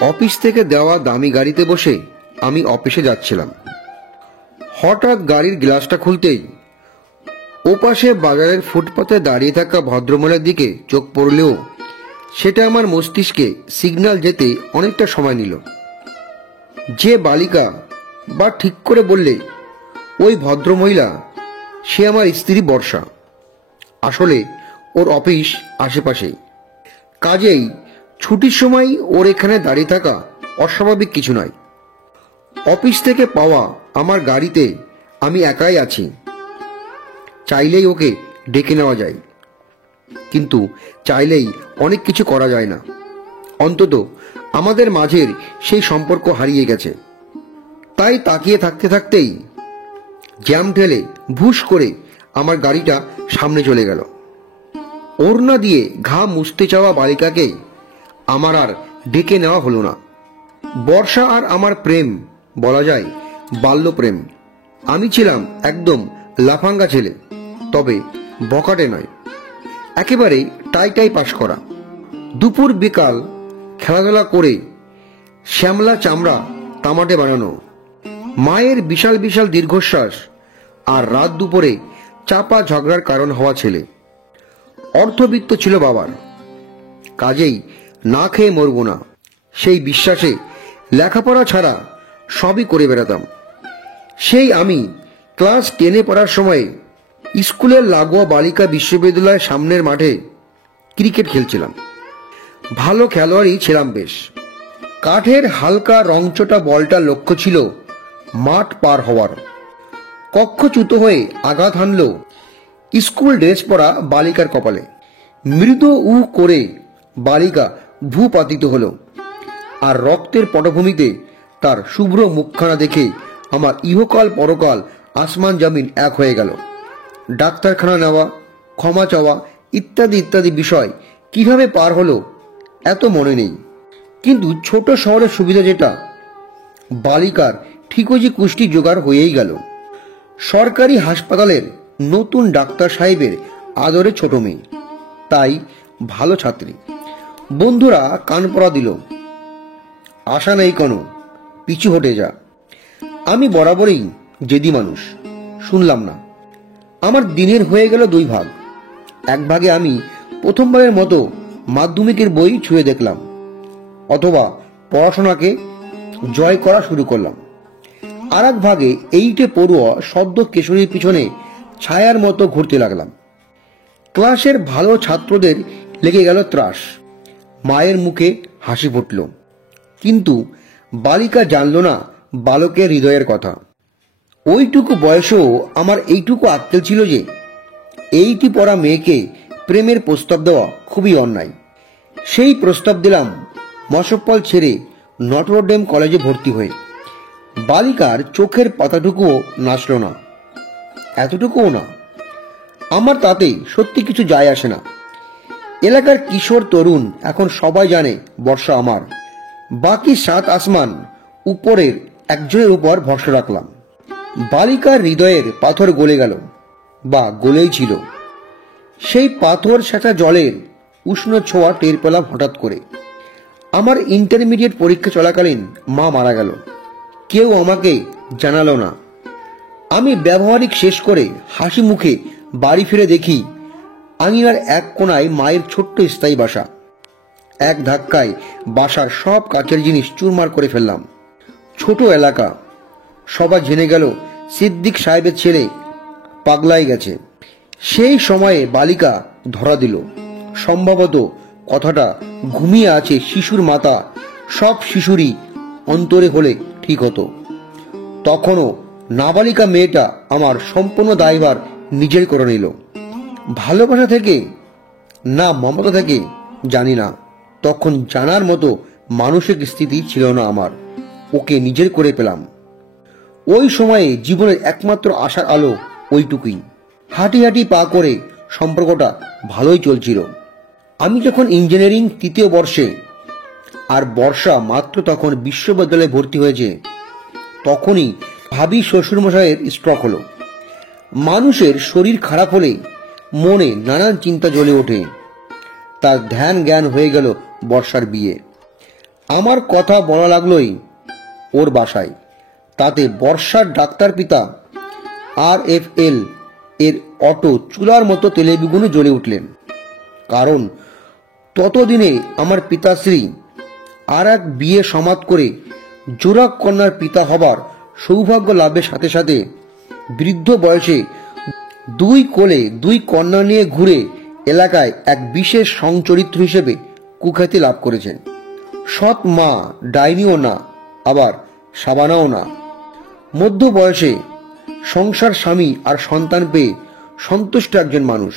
Office থেকে দেওয়া দামি গাড়িতে বসে আমি অফিসে যাচ্ছিলাম। হঠাৎ গাড়ির গ্লাসটা খুলতেই ওপাশে বাজারের ফুটপাতে দাঁড়িয়ে থাকা ভদ্রমহিলার দিকে চোখ পড়লেও সেটা আমার মস্তিষ্কে সিগন্যাল যেতে অনেকটা সময় নিল। যে বালিকা, বা ঠিক করে বললে ওই ভদ্রমহিলা, সে আমার স্ত্রী বর্ষা। আসলে ওর অফিস আশেপাশেই, কাজেই ছুটির সময় ওর এখানে দাঁড়িয়ে থাকা অস্বাভাবিক কিছু নয়। অফিস থেকে পাওয়া আমার গাড়িতে আমি একাই আছি, চাইলেই ওকে ডেকে নেওয়া যায়, কিন্তু চাইলেই অনেক কিছু করা যায় না। অন্তত আমাদের মাঝের সেই সম্পর্ক হারিয়ে গেছে। তাই তাকিয়ে থাকতে থাকতেই জ্যাম ঠেলে ভুস করে আমার গাড়িটা সামনে চলে গেল। ওড়না দিয়ে ঘাম মুছতে চাওয়া বালিকাকে আমার আর ডেকে নেওয়া হলো না। বর্ষা আর আমার প্রেম বলা যায় বাল্য প্রেম। আমি ছিলাম একদম লাফাঙ্গা ছেলে, তবে বকাটে নয়, একেবারে টাই পাশ করা। দুপুর বিকাল খেলাধুলা করে শ্যামলা চামড়া তামাটে বানানো, মায়ের বিশাল বিশাল দীর্ঘশ্বাস আর রাত দুপুরে চাপা ঝগড়ার কারণ হওয়া ছেলে। অর্থবিত্ত ছিল বাবার, কাজেই না খেয়ে মরব না সেই বিশ্বাসে লেখাপড়া ছাড়া সবই করে বেড়াতাম। সেই আমি ক্লাস 10-এ পড়ার সময় স্কুলের লাগোয়া বালিকা বিশ্ববিদ্যালয়ের সামনের মাঠে ক্রিকেট খেলছিলাম। ভালো খেলোয়াড়ই ছিলাম বেশ। কাঠের হালকা রংচটা বলটা লক্ষ্য ছিল মাঠ পার হওয়ার। কক্ষচ্যুত হয়ে আঘাত হানল স্কুল ড্রেস পরা বালিকার কপালে। মৃদু করে বালিকা ভূপাতিত হল, আর রক্তের পটভূমিতে তার শুভ্র মুখখানা দেখে আমার ইহকাল পরকাল আসমান জমিন এক হয়ে গেল। ডাক্তারখানা নেওয়া, ক্ষমা চাওয়া ইত্যাদি ইত্যাদি বিষয় কিভাবে পার হলো এত মনে নেই, কিন্তু ছোট শহরের সুবিধা যেটা, বালিকার ঠিকই কুষ্টি জোগাড় হয়েই গেল। সরকারি হাসপাতালের নতুন ডাক্তার সাহেবের আদরে ছোট মেয়ে, তাই ভালো ছাত্রী। বন্ধুরা কান পড়া দিল, আশা নেই কোনো, পিছু হটে যা। আমি বরাবরই জেদি মানুষ, শুনলাম না। আমার দিনের হয়ে গেল 2 ভাগ। এক ভাগে আমি প্রথমবারের মতো মাধ্যমিকের বই ছুঁয়ে দেখলাম, অথবা পড়াশোনাকে জয় করা শুরু করলাম। আর এক ভাগে 8-এ পড়ুয়া সদ্য কেশরীর পিছনে ছায়ার মতো ঘুরতে লাগলাম। ক্লাসের ভালো ছাত্রদের লেগে গেল ত্রাস। মায়ের মুখে হাসি ফুটল, কিন্তু বালিকা জানল না বালকের হৃদয়ের কথা। ওইটুকু বয়সেও আমার এইটুকু আক্কেল ছিল যে 8 পড়া মেয়েকে প্রেমের প্রস্তাব দেওয়া খুবই অন্যায়। সেই প্রস্তাব দিলাম মশপ্পল ছেড়ে নটরডেম কলেজে ভর্তি হয়ে। বালিকার চোখের পাতাটুকুও নাচল না, এতটুকুও না। আমার তাতে সত্যি কিছু যায় আসে না। এলাকার কিশোর তরুণ এখন সবাই জানে বর্ষা আমার। বাকি 7 আসমান উপরের একজনের উপর ভরসা রাখলাম। বালিকার হৃদয়ের পাথর গলে গেল, বা গলেই ছিল। সেই পাথর সেটা জলের উষ্ণ ছোঁয়া টের পেলাম হঠাৎ করে। আমার ইন্টারমিডিয়েট পরীক্ষা চলাকালীন মা মারা গেল, কেউ আমাকে জানালো না। আমি ব্যবহারিক শেষ করে হাসি মুখে বাড়ি ফিরে দেখি আঙিনার এক কোণায় মায়ের ছোট্ট স্থায়ী বাসা। এক ধাক্কায় বাসার সব কাছের জিনিস চুরমার করে ফেললাম। ছোট এলাকা, সবাই জেনে গেল সিদ্দিক সাহেবের ছেলে পাগলাই গেছে। সেই সময়ে বালিকা ধরা দিল। সম্ভবত কথাটা ঘুমিয়ে আছে শিশুর মাথা, সব শিশুরই অন্তরে হলে ঠিক হতো। তখনও নাবালিকা মেয়েটা আমার সম্পূর্ণ দায়ভার নিজের করে নিল। ভালোবাসা থেকে না মমতা থেকে জানি না, তখন জানার মতো মানসিক স্থিতি ছিল না আমার। ওকে নিজের করে পেলাম। ওই সময়ে জীবনের একমাত্র আশার আলো ওইটুকুই। হাঁটি হাঁটি পা করে সম্পর্কটা ভালোই চলছিল। আমি যখন ইঞ্জিনিয়ারিং 3য় বর্ষে, আর বর্ষা মাত্র তখন বিশ্ববিদ্যালয়ে ভর্তি হয়েছে, তখনই ভাবি শ্বশুরমশাইয়ের স্ট্রোক হলো। মানুষের শরীর খারাপ হলে মনে নানান চিন্তা জ্বলে ওঠে। তার ধ্যান জ্ঞান হয়ে গেল বর্ষার বিয়ে। আমার কথা বলা লাগলোই ওর বাসায়। তাতে বর্ষার ডাক্তার পিতা RFL এর অটো চুলার মতো তেলে বেগুনে জ্বলে উঠলেন। কারণ ততদিনে আমার পিতাশ্রী আর এক বিয়ে সমাদ করে জোড়া কন্যার পিতা হবার সৌভাগ্য লাভের সাথে সাথে বৃদ্ধ বয়সে দুই কোলে দুই কন্যা নিয়ে ঘুরে এলাকায় এক বিশেষ সংচরিত্র হিসেবে কুখ্যাতি লাভ করেছেন। সৎ মা ডাইনিও না, আবার সাবানাও না। মধ্য বয়সে সংসার, স্বামী আর সন্তান পেয়ে সন্তুষ্ট একজন মানুষ।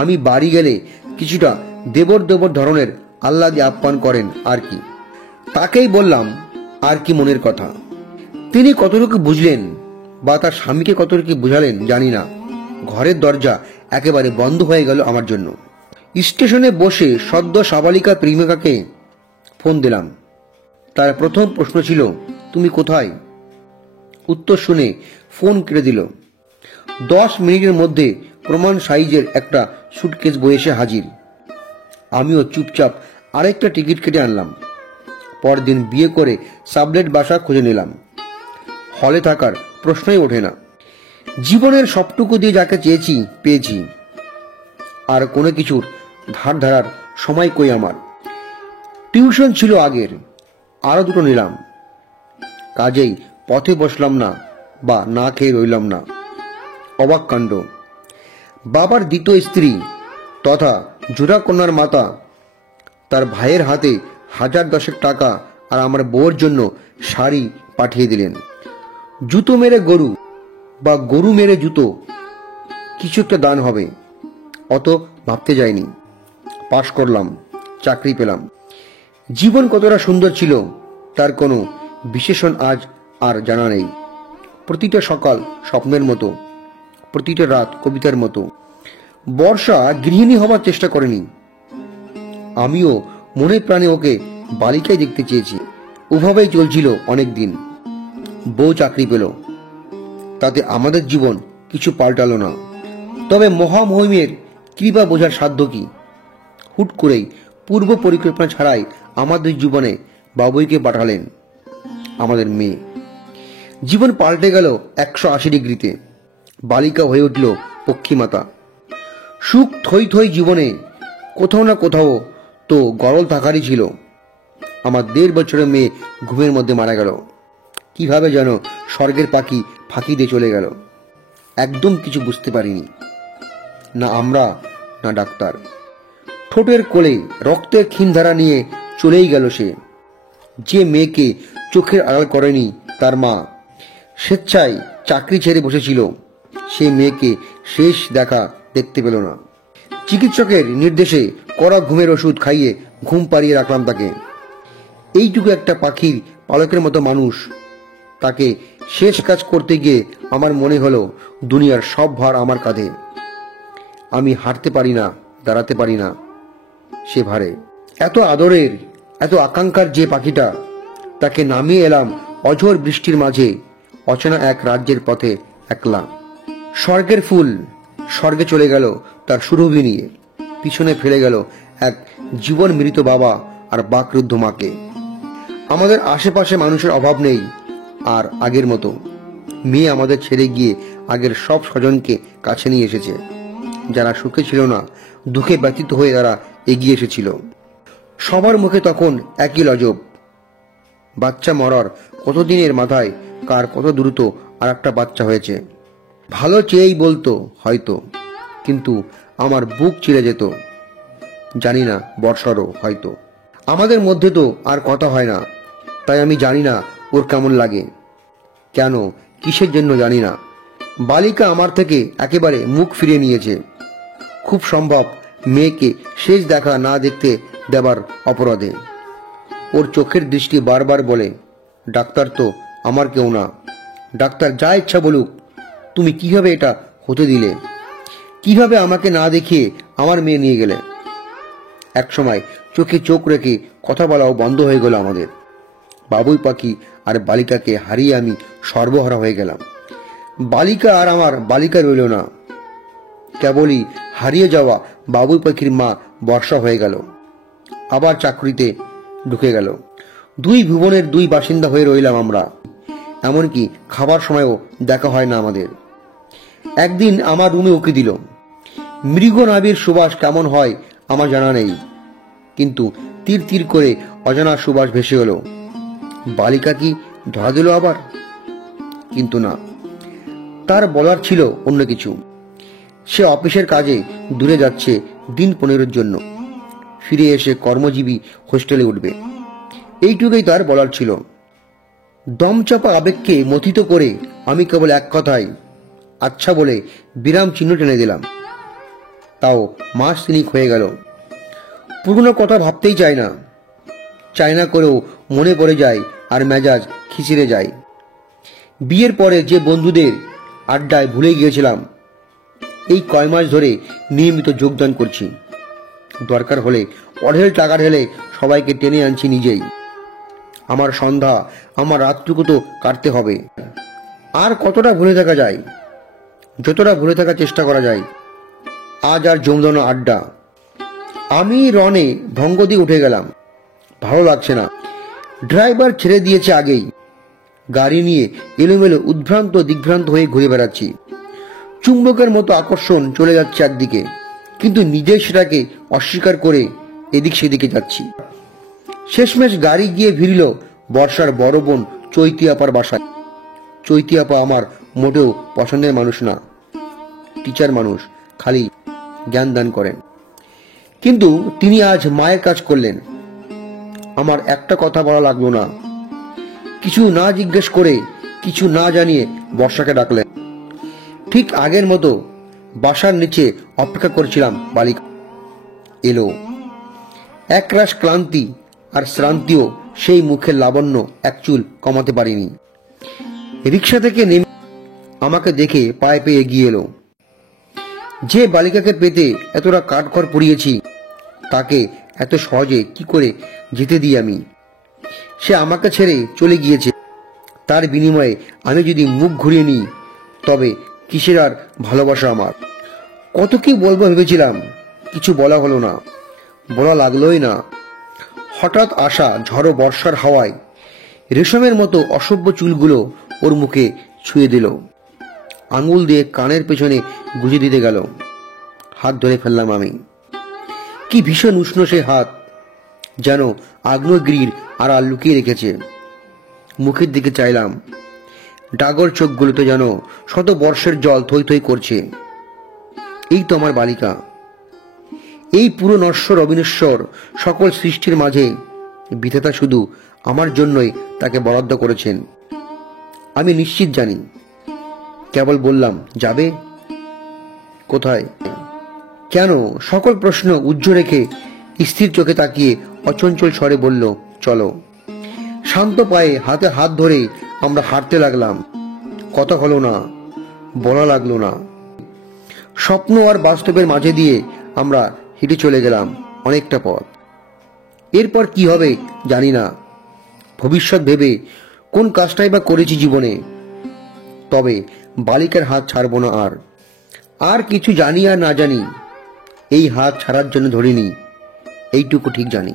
আমি বাড়ি গেলে কিছুটা দেবর দেবর ধরনের আহ্লাদে আপ্যায়ন করেন আর কি। তাকেই বললাম আর কি মনের কথা। তিনি কতটুকু বুঝলেন বা তার স্বামীকে কতটুকু বুঝালেন জানি না। ঘরের দরজা একেবারে বন্ধ হয়ে গেল আমার জন্য। স্টেশনে বসে সদ্য সাবালিকা প্রেমিকাকে ফোন দিলাম। তার প্রথম প্রশ্ন ছিল, তুমি কোথায়? উত্তর শুনে ফোন কেটে দিল। 10 মিনিটের মধ্যে প্রমাণ সাইজের একটা সুটকেস বয়ে এসে হাজির। আমিও চুপচাপ আরেকটা টিকিট কেটে আনলাম। পরদিন বিয়ে করে সাবলেট বাসা খুঁজে নিলাম। হলে থাকার প্রশ্নই ওঠে না। জীবনের সবটুকু দিয়ে যাকে চেয়েছি পেয়েছি, আর কোনো কিছুর ধার ধারার সময় কই আমার। টিউশন ছিল আগের, আরো দুটো নিলাম। কাজেই পথে বসলাম না বা না খেয়ে রইলাম না। অবাক কাণ্ড। বাবার দ্বিতীয় স্ত্রী তথা জোড়া কন্যার মাতা তার ভাইয়ের হাতে 1010 টাকা আর আমার বউয়ের জন্য শাড়ি পাঠিয়ে দিলেন। জুতো মেরে গরু বা গরু মেরে জুতো, কিছু একটা দান হবে, অত ভাবতে যায়নি। পাশ করলাম, চাকরি পেলাম। জীবন কতটা সুন্দর ছিল তার কোনো বিশেষণ আজ আর জানা নেই। প্রতিটা সকাল স্বপ্নের মতো, প্রতিটা রাত কবিতার মতো। বর্ষা গৃহিণী হবার চেষ্টা করেনি। আমিও মনে প্রাণে ওকে বালিকায় দেখতে চেয়েছি। ওভাবেই চলছিল অনেক দিন। বউ চাকরি পেল, তাতে আমাদের জীবন কিছু পাল্টালো না। তবে মহামহিমের কৃপা বোঝার সাধ্য কি? হুট করেই পূর্ব পরিকল্পনা ছাড়াই আমাদের জীবনে বাবুইকে পাঠালেন, আমাদের মেয়ে। জীবন পাল্টে গেল 180 ডিগ্রিতে। বালিকা হয়ে উঠল পক্ষীমাতা। সুখ থই থই জীবনে কোথাও না কোথাও তো গরল থাকারই ছিল। আমার 1.5 বছরের মেয়ে ঘুমের মধ্যে মারা গেল। কিভাবে যেন স্বর্গের পাখি ফাঁকি দিয়ে চলে গেল। একদম কিছু বুঝতে পারিনি, না আমরা না ডাক্তার। ঠোঁটের কোলে রক্তের ক্ষীণধারা নিয়ে চলেই গেল সে। যে মেয়েকে চোখের আড়াল করেনি তার মা, স্বেচ্ছায় চাকরি ছেড়ে বসেছিল, সে মেয়েকে শেষ দেখা দেখতে পেল না। চিকিৎসকের নির্দেশে কড়া ঘুমের ওষুধ খাইয়ে ঘুম পাড়িয়ে রাখলাম তাকে। এইটুকু একটা পাখির পালকের মতো মানুষ, তাকে শেষ কাজ করতে গিয়ে আমার মনে হলো দুনিয়ার সব ভার আমার কাঁধে। আমি হাঁটতে পারি না, দাঁড়াতে পারি না সে ভারে। এত আদরের, এত আকাঙ্ক্ষার যে পাখিটা, তাকে নামিয়ে এলাম অঝোর বৃষ্টির মাঝে অচেনা এক রাজ্যের পথে একলা। স্বর্গের ফুল স্বর্গে চলে গেল তার সুরভি নিয়ে। পিছনে ফেলে গেল এক জীবন মৃত বাবা আর বাকরুদ্ধ মাকে। আমাদের আশেপাশে মানুষের অভাব নেই আর আগের মতো। মেয়ে আমাদের ছেড়ে গিয়ে আগের সব স্বজনকে কাছে নিয়ে এসেছে। যারা সুখে ছিল না, দুঃখে ব্যতীত হয়ে তারা এগিয়ে এসেছিল। সবার মুখে তখন একই লজব, বাচ্চা মরার কতদিনের মাথায় কার কত দ্রুত আর একটা বাচ্চা হয়েছে। ভালো চেয়েই বলতো হয়তো, কিন্তু আমার বুক চিড়ে যেত। জানি না বর্ষারও হয়তো। আমাদের মধ্যে তো আর কথা হয় না, তাই আমি জানি না ওর কেমন লাগে, কেন, কিসের জন্য জানি না। বালিকা আমার থেকে একেবারে মুখ ফিরিয়ে নিয়েছে। খুব সম্ভব মেয়েকে শেষ দেখা না দেখতে দেবার অপরাধে। ওর চোখের দৃষ্টি বারবার বলে, ডাক্তার তো আমার কেউ না। ডাক্তার যা ইচ্ছা বলুক, তুমি কিভাবে এটা হতে দিলে? কিভাবে আমাকে না দেখিয়ে আমার মেয়ে নিয়ে গেলে? একসময় চোখে চোখ রেখে কথা বলাও বন্ধ হয়ে গেল আমাদের। বাবুই পাখি আর বালিকাকে হারিয়ে আমি সর্বহারা হয়ে গেলাম। বালিকা আর আমার বালিকা রইল না। কেবলই হারিয়ে যাওয়া বাবুই পাখির মা বর্ষা হয়ে গেল। আবার চাকরিতে, ঢুকে গেল। দুই ভুবনের দুই বাসিন্দা হয়ে রইলাম আমরা। এমনকি খাবার সময়ও দেখা হয় না আমাদের। একদিন আমার রুমে উকি দিল। মৃগনাভির সুবাস কেমন হয় আমার জানা নেই, কিন্তু তীর তীর করে অজানা সুবাস ভেসে এলো। বালিকা কি ধরা দিল আবার? কিন্তু না, তার বলার ছিল অন্য কিছু। সে অফিসের কাজে দূরে যাচ্ছে দিন 15 জন্য, ফিরে এসে কর্মজীবী হোস্টেলে উঠবে, এইটুকুই তার বলার ছিল। দমচাপা আবেগকে মথিত করে আমি কেবল এক কথায় আচ্ছা বলে বিরাম চিহ্ন টেনে দিলাম। তাও মাস 3 হয়ে গেল। পুরনো কথা ভাবতেই চাই না করেও মনে পড়ে যায় আর মেজাজ খিচিড়ে যায়। বিয়ের পরে যে বন্ধুদের আড্ডায় ভুলে গিয়েছিলাম, এই কয় মাস ধরে নিয়মিত যোগদান করছি। দরকার হলে অঢেল টাকা ঢেলে সবাইকে টেনে আনছি নিজেই। আমার সন্ধ্যা, আমার রাতটুকু তো কাটতে হবে। আর কতটা ভুলে থাকা যায়? যতটা ভুলে থাকার চেষ্টা করা যায়। আজ আর জমদানো আড্ডা। আমি রনে ভঙ্গ দিয়ে উঠে গেলাম। ভালো লাগছে না। ড্রাইভার ছেড়ে দিয়েছে আগেই। গাড়ি নিয়ে এলোমেলো উদ্ভ্রান্ত দিগ্ভ্রান্ত হয়ে ঘুরে বেড়াচ্ছি। চুম্বকের মতো আকর্ষণ চলে যাচ্ছে একদিকে, কিন্তু নিজে সেটাকে অস্বীকার করে এদিক সেদিকে যাচ্ছি। শেষমেশ গাড়ি গিয়ে ভিড়ল বর্ষার বড় বোন চৈতি আপার বাসায়। চৈতি আপা আমার মোটেও পছন্দের মানুষ না। টিচার মানুষ, খালি জ্ঞান দান করেন। কিন্তু তিনি আজ মায়ের কাজ করলেন। আমার একটা কথা বলা লাগলো না। কিছু না জিজ্ঞেস করে, কিছু না জানিয়ে বর্ষাকে ডাকলেন। ঠিক আগের মতো বাসার নিচে অপেক্ষা করছিলাম। বালিকা এলো। একরাশ ক্লান্তি আর শ্রান্তিও সেই মুখের লাবণ্য এক চুল কমাতে পারিনি। রিক্সা থেকে নেমে আমাকে দেখে পায়ে পেয়ে এগিয়ে এলো। যে বালিকাকে পেতে এতটা কাঠখড় পুড়িয়েছি, তাকে এত সহজে কি করে যেতে দিই আমি? সে আমাকে ছেড়ে চলে গিয়েছে। তার বিনিময়ে আমি যদি মুখ ঘুরিয়ে নিই, তবে কিসের আর ভালোবাসা আমার? কত কি বলবো ভেবেছিলাম, কিছু বলা হলো না, বলা লাগলোই না। হঠাৎ আসা ঝড়ো বর্ষার হাওয়ায় রেশমের মতো অসভ্য চুলগুলো ওর মুখে ছুঁয়ে দিল। আঙুল দিয়ে কানের পেছনে গুজে দিতে গেল। হাত ধরে ফেললাম আমি। কি ভীষণ উষ্ণ সে হাত, যেন আগ্নেয়গিরির আড়াল লুকিয়ে রেখেছে। মুখের দিকে চাইলাম। ডাগর চোখগুলোতে যেন শত বর্ষের জল থই থই করছে। এই তো আমার বালিকা। এই পুরো নশ্বর অবিনশ্বর সকল সৃষ্টির মাঝে বিধাতা শুধু আমার জন্যই তাকে বরাদ্দ করেছেন। আমি নিশ্চিত জানি। কেবল বললাম, যাবে কোথায়, কেন? সকল প্রশ্ন উজ্জ্ব রেখে স্থির চোখে তাকিয়ে অচঞ্চল স্বরে বলল, চলো। শান্ত পায়ে হাতে হাত ধরে আমরা হাঁটতে লাগলাম। কথা হলো না, বলা লাগলো না। স্বপ্ন আর বাস্তবের মাঝে দিয়ে আমরা হেঁটে চলে গেলাম অনেকটা পথ। এরপর কি হবে জানি না। ভবিষ্যৎ ভেবে কোন কাজটাই বা করেছি জীবনে। তবে বালিকার হাত ছাড়বো না আর। আর কিছু জানি আর না জানি, এই হাত ছাড়ার জন্য ধরিনি, এইটুকু ঠিক জানি।